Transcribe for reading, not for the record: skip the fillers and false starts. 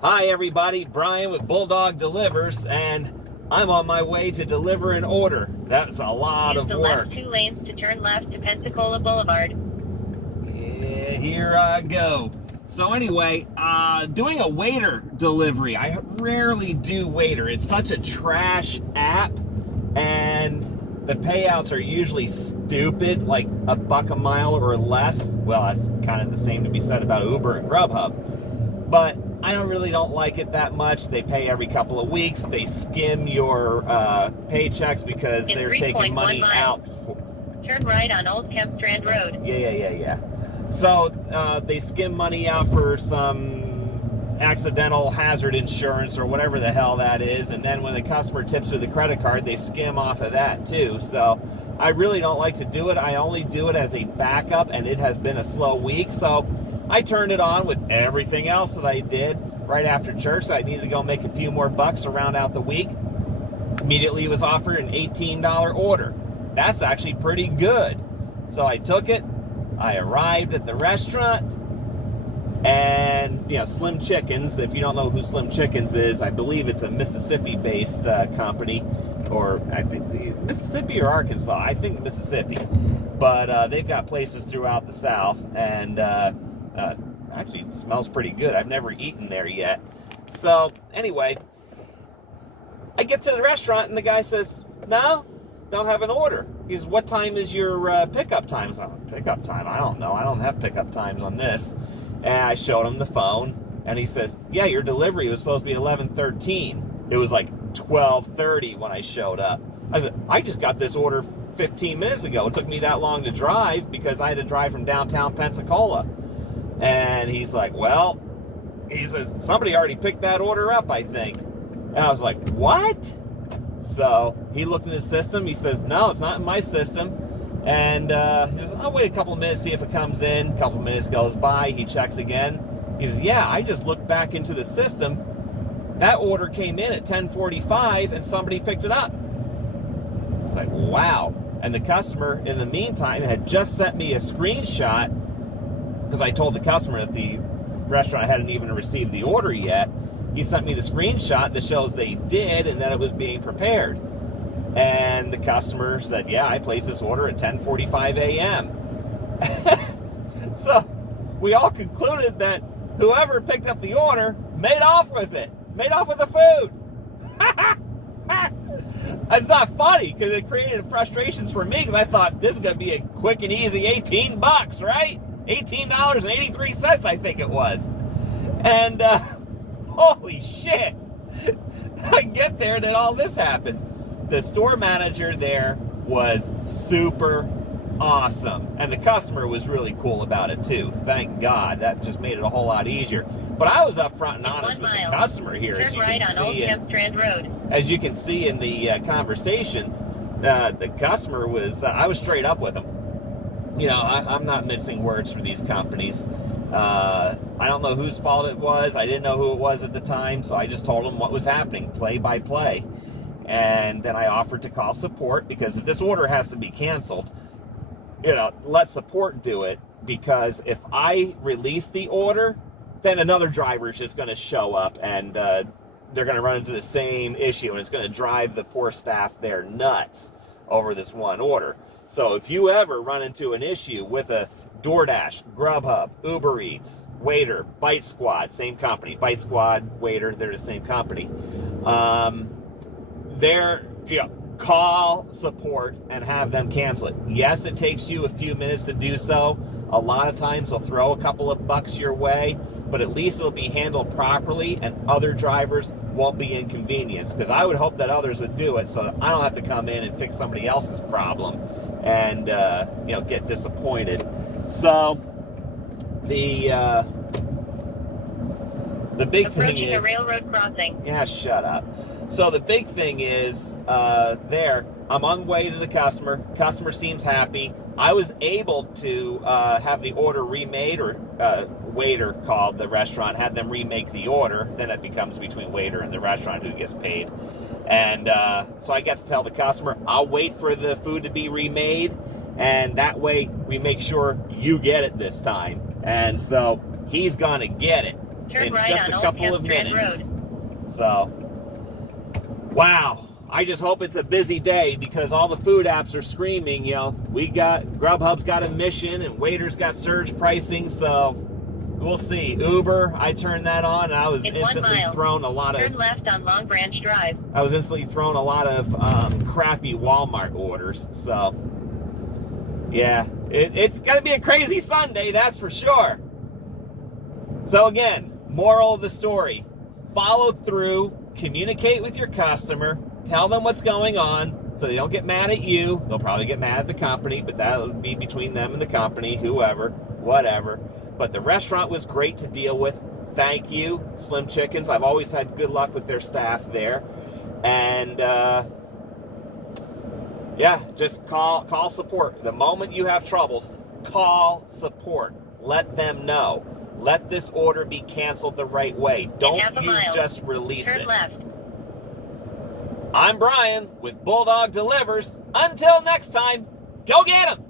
Hi everybody, Brian with Bulldog Delivers, and I'm on my way to deliver an order. That's a lot Use of the work. left 2 lanes to turn left to Pensacola Boulevard. Yeah, here I go. So anyway, doing a waiter delivery. I rarely do waiter. It's such a trash app, and the payouts are usually stupid, like $1 a mile or less. Well, that's kind of the same to be said about Uber and Grubhub. But I really don't like it that much. They pay every couple of weeks. They skim your paychecks because they're taking money out. Turn right on Old Kemp Strand Road. Yeah. So they skim money out for some accidental hazard insurance or whatever the hell that is, and then when the customer tips with the credit card, they skim off of that too. So I really don't like to do it. I only do it as a backup, and it has been a slow week, so I turned it on with everything else that I did right after church. So I needed to go make a few more bucks to round out the week. Immediately was offered an $18 order. That's actually pretty good. So I took it. I arrived at the restaurant, and Slim Chickens, if you don't know who Slim Chickens is, I believe it's a Mississippi-based company, or I think Mississippi or Arkansas. I think Mississippi, but they've got places throughout the South, and actually it smells pretty good. I've never eaten there yet. So anyway, I get to the restaurant and the guy says, "No, don't have an order." He says, "What time is your pickup time?" So, pickup time? I don't know. I don't have pickup times on this. And I showed him the phone, and he says, "Yeah, your delivery was supposed to be 11:13. It was like 12:30 when I showed up." I said, "I just got this order 15 minutes ago. It took me that long to drive because I had to drive from downtown Pensacola." And he's like, "Well," he says, "somebody already picked that order up, I think." And I was like, "What?" So he looked in his system. He says, "No, it's not in my system." And he says, "I'll wait a couple of minutes, see if it comes in." A couple of minutes goes by. He checks again. He says, "Yeah, I just looked back into the system. That order came in at 10:45, and somebody picked it up." It's like, wow. And the customer, in the meantime, had just sent me a screenshot, because I told the customer at the restaurant I hadn't even received the order yet. He sent me the screenshot that shows they did and that it was being prepared. And the customer said, "Yeah, I placed this order at 10:45 a.m. So we all concluded that whoever picked up the order made off with it, made off with the food. It's not funny because it created frustrations for me, because I thought this is going to be a quick and easy $18, right? $18.83, I think it was. And holy shit. I get there and then all this happens. The store manager there was super awesome, and the customer was really cool about it too. Thank God. That just made it a whole lot easier. But I was upfront and honest with the customer here. Turn right on Old Kemp Strand Road. As you can see in the conversations, the customer was, I was straight up with him. I'm not mincing words for these companies. I don't know whose fault it was. I didn't know who it was at the time, so I just told him what was happening, play by play. And then I offered to call support, because if this order has to be canceled, let support do it, because if I release the order, then another driver is just going to show up, and they're going to run into the same issue, and it's going to drive the poor staff there nuts over this one order. So if you ever run into an issue with a DoorDash, Grubhub, Uber Eats, Waiter, Bite Squad, same company. Bite Squad, Waiter, they're the same company. Call support and have them cancel it. Yes, it takes you a few minutes to do so. A lot of times they'll throw a couple of bucks your way, but at least it'll be handled properly and other drivers won't be inconvenienced, because I would hope that others would do it so that I don't have to come in and fix somebody else's problem and get disappointed. So the big thing is approaching a railroad crossing. Yeah, shut up. So the big thing is I'm on the way to the customer. Customer seems happy. I was able to have the order remade, or waiter called the restaurant, had them remake the order. Then it becomes between waiter and the restaurant who gets paid. And so I got to tell the customer, I'll wait for the food to be remade, and that way we make sure you get it this time. And so he's going to get it. Turn in right just on a Old couple of Kempstrand minutes. Road. So, wow. I just hope it's a busy day because all the food apps are screaming, Grubhub's got a mission and Waiter's got surge pricing, so we'll see. Uber, I turned that on and I was In 1 instantly mile, thrown a lot turn of left on Long Branch Drive. crappy Walmart orders. So, yeah, it's going to be a crazy Sunday, that's for sure. So again, moral of the story, follow through, communicate with your customer, tell them what's going on so they don't get mad at you. They'll probably get mad at the company, but that'll be between them and the company, whoever, whatever. But the restaurant was great to deal with. Thank you, Slim Chickens. I've always had good luck with their staff there. And just call support. The moment you have troubles, call support. Let them know. Let this order be canceled the right way. Don't just release it. Turn left. I'm Brian with Bulldog Delivers. Until next time, go get 'em!